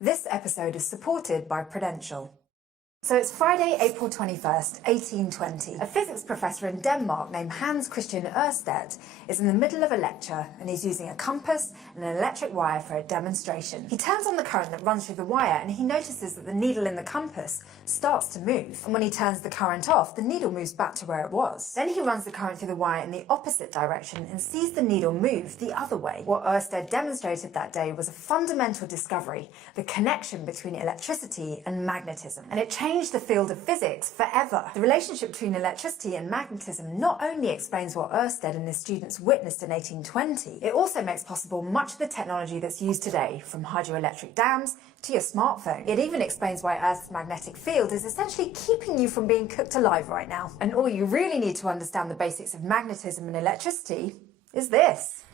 This episode is supported by Prudential. So it's Friday, April 21st, 1820. A physics professor in Denmark named Hans Christian Ørsted is in the middle of a lecture and he's using a compass and an electric wire for a demonstration. He turns on the current that runs through the wire and he notices that the needle in the compass starts to move. And when he turns the current off, the needle moves back to where it was. Then he runs the current through the wire in the opposite direction and sees the needle move the other way. What Ørsted demonstrated that day was a fundamental discovery, the connection between electricity and magnetism. And it changed the field of physics forever. The relationship between electricity and magnetism not only explains what Ørsted and his students witnessed in 1820, it also makes possible much of the technology that's used today, from hydroelectric dams to your smartphone. It even explains why Earth's magnetic field is essentially keeping you from being cooked alive right now. And all you really need to understand the basics of magnetism and electricity is this.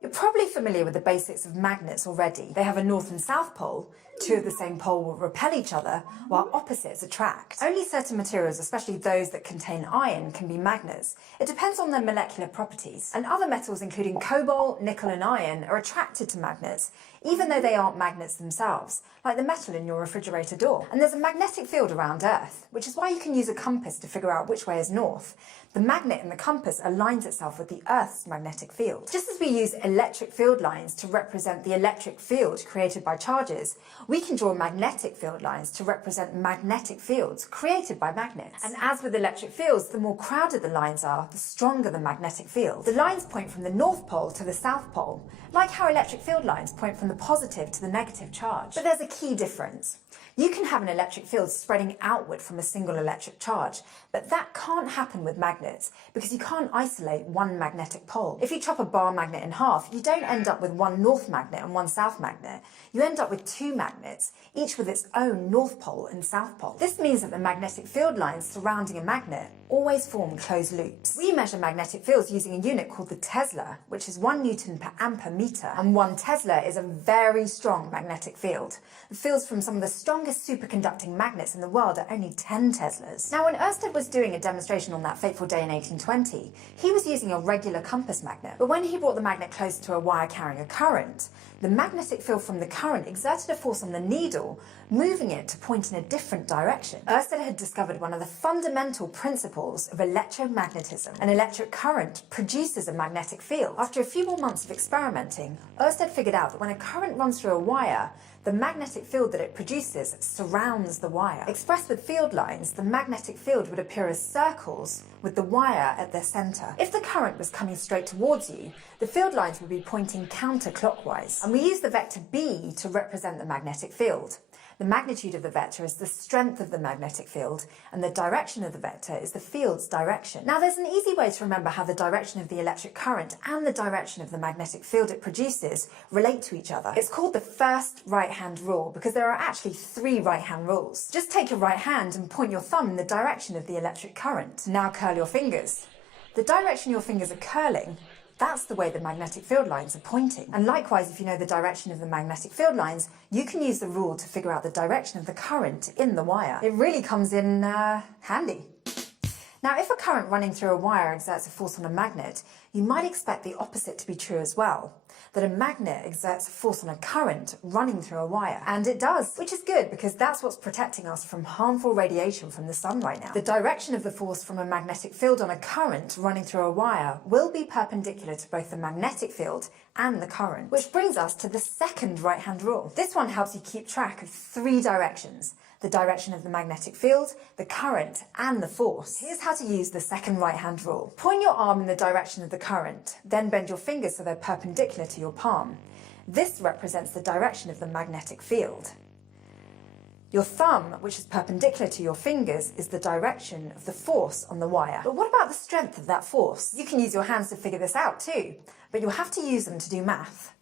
You're probably familiar with the basics of magnets already. They have a north and south pole. Two of the same pole will repel each other, while opposites attract. Only certain materials, especially those that contain iron, can be magnets. It depends on their molecular properties. And other metals, including cobalt, nickel and iron, are attracted to magnets, even though they aren't magnets themselves, like the metal in your refrigerator door. And there's a magnetic field around Earth, which is why you can use a compass to figure out which way is north. The magnet in the compass aligns itself with the Earth's magnetic field. Just as we use electric field lines to represent the electric field created by charges, we can draw magnetic field lines to represent magnetic fields created by magnets. And as with electric fields, the more crowded the lines are, the stronger the magnetic field. The lines point from the North Pole to the South Pole, like how electric field lines point from the positive to the negative charge. But there's a key difference. You can have an electric field spreading outward from a single electric charge, but that can't happen with magnets because you can't isolate one magnetic pole. If you chop a bar magnet in half, you don't end up with one north magnet and one south magnet. You end up with two magnets, each with its own north pole and south pole. This means that the magnetic field lines surrounding a magnet always form closed loops. We measure magnetic fields using a unit called the Tesla, which is 1 Newton per ampere meter, and 1 Tesla is a very strong magnetic field. The fields from some of the strongest superconducting magnets in the world are only 10 Teslas. Now, when Ørsted was doing a demonstration on that fateful day in 1820, he was using a regular compass magnet. But when he brought the magnet closer to a wire carrying a current, the magnetic field from the current exerted a force on the needle, moving it to point in a different direction. Ørsted had discovered one of the fundamental principles of electromagnetism. An electric current produces a magnetic field. After a few more months of experimenting, Ørsted figured out that when a current runs through a wire, the magnetic field that it produces surrounds the wire. Expressed with field lines, the magnetic field would appear as circles with the wire at their center. If the current was coming straight towards you, the field lines would be pointing counterclockwise. And we use the vector B to represent the magnetic field. The magnitude of the vector is the strength of the magnetic field, and the direction of the vector is the field's direction. Now, there's an easy way to remember how the direction of the electric current and the direction of the magnetic field it produces relate to each other. It's called the first right-hand rule because there are actually 3 right-hand rules. Just take your right hand and point your thumb in the direction of the electric current. Now curl your fingers. The direction your fingers are curling, that's the way the magnetic field lines are pointing. And likewise, if you know the direction of the magnetic field lines, you can use the rule to figure out the direction of the current in the wire. It really comes in handy. Now, if a current running through a wire exerts a force on a magnet, you might expect the opposite to be true as well, that a magnet exerts a force on a current running through a wire. And it does, which is good because that's what's protecting us from harmful radiation from the sun right now. The direction of the force from a magnetic field on a current running through a wire will be perpendicular to both the magnetic field and the current, which brings us to the second right-hand rule. This one helps you keep track of 3 directions: the direction of the magnetic field, the current, and the force. Here's how to use the second right-hand rule. Point your arm in the direction of the current, then bend your fingers so they're perpendicular to your palm. This represents the direction of the magnetic field. Your thumb, which is perpendicular to your fingers, is the direction of the force on the wire. But what about the strength of that force? You can use your hands to figure this out too, but you'll have to use them to do math.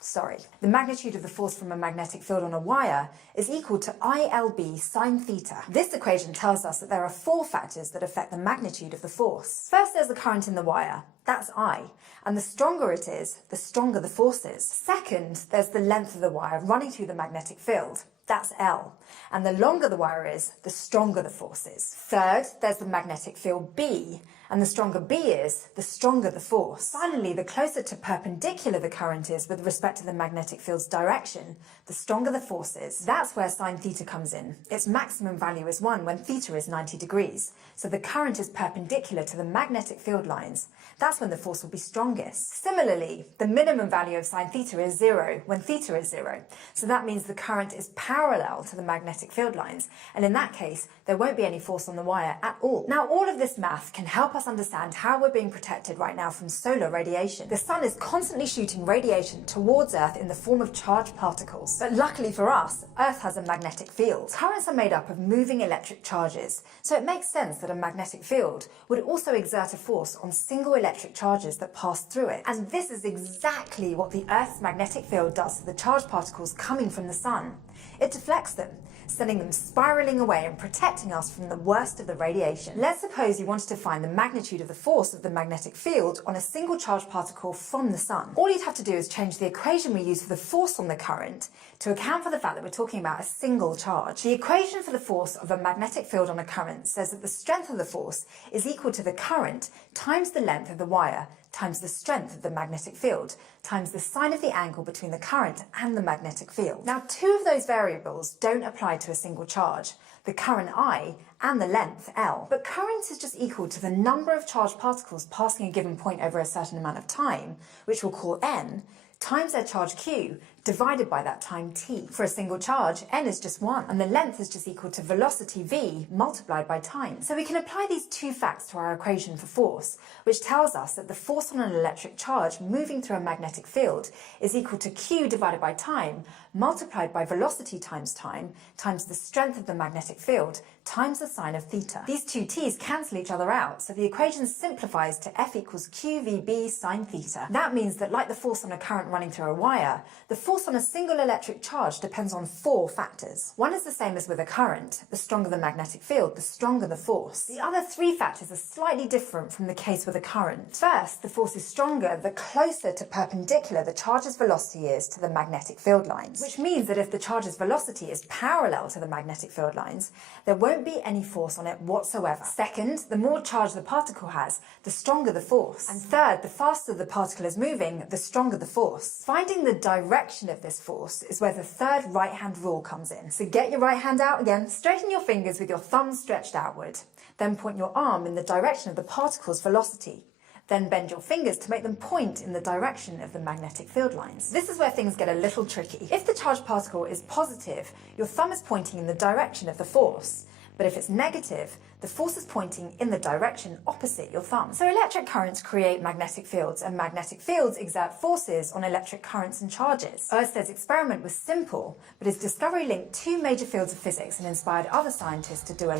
Sorry. The magnitude of the force from a magnetic field on a wire is equal to ILB sine theta. This equation tells us that there are 4 factors that affect the magnitude of the force. First, there's the current in the wire. That's I. And the stronger it is, the stronger the force is. Second, there's the length of the wire running through the magnetic field. That's L. And the longer the wire is, the stronger the force is. Third, there's the magnetic field B. And the stronger B is, the stronger the force. Finally, the closer to perpendicular the current is with respect to the magnetic field's direction, the stronger the force is. That's where sine theta comes in. Its maximum value is 1 when theta is 90 degrees. So the current is perpendicular to the magnetic field lines. That's when the force will be strongest. Similarly, the minimum value of sine theta is 0 when theta is 0. So that means the current is parallel to the magnetic field lines. And in that case, there won't be any force on the wire at all. Now, all of this math can help us understand how we're being protected right now from solar radiation. The sun is constantly shooting radiation towards Earth in the form of charged particles. But luckily for us, Earth has a magnetic field. Currents are made up of moving electric charges, so it makes sense that a magnetic field would also exert a force on single electric charges that pass through it. And this is exactly what the Earth's magnetic field does to the charged particles coming from the sun. It deflects them, sending them spiraling away and protecting us from the worst of the radiation. Let's suppose you wanted to find the magnitude of the force of the magnetic field on a single charged particle from the sun. All you'd have to do is change the equation we use for the force on the current to account for the fact that we're talking about a single charge. The equation for the force of a magnetic field on a current says that the strength of the force is equal to the current times the length of the wire times the strength of the magnetic field times the sine of the angle between the current and the magnetic field. Now, 2 of those variables don't apply to a single charge, the current I and the length L. But current is just equal to the number of charged particles passing a given point over a certain amount of time, which we'll call n, times their charge q, divided by that time t. For a single charge, n is just 1, and the length is just equal to velocity v multiplied by time. So we can apply these 2 facts to our equation for force, which tells us that the force on an electric charge moving through a magnetic field is equal to q divided by time, multiplied by velocity times time, times the strength of the magnetic field, times the sine of theta. These 2 t's cancel each other out, so the equation simplifies to F equals qvb sine theta. That means that, like the force on a current running through a wire, the force on a single electric charge depends on 4 factors. One is the same as with a current. The stronger the magnetic field, the stronger the force. The other 3 factors are slightly different from the case with a current. First, the force is stronger the closer to perpendicular the charge's velocity is to the magnetic field lines, which means that if the charge's velocity is parallel to the magnetic field lines, there won't be any force on it whatsoever. Second, the more charge the particle has, the stronger the force. And third, the faster the particle is moving, the stronger the force. Finding the direction of this force is where the third right-hand rule comes in. So get your right hand out again, straighten your fingers with your thumbs stretched outward, then point your arm in the direction of the particle's velocity. Then bend your fingers to make them point in the direction of the magnetic field lines. This is where things get a little tricky. If the charged particle is positive, your thumb is pointing in the direction of the force. But if it's negative, the force is pointing in the direction opposite your thumb. So electric currents create magnetic fields, and magnetic fields exert forces on electric currents and charges. Ørsted's experiment was simple, but his discovery linked 2 major fields of physics and inspired other scientists to do a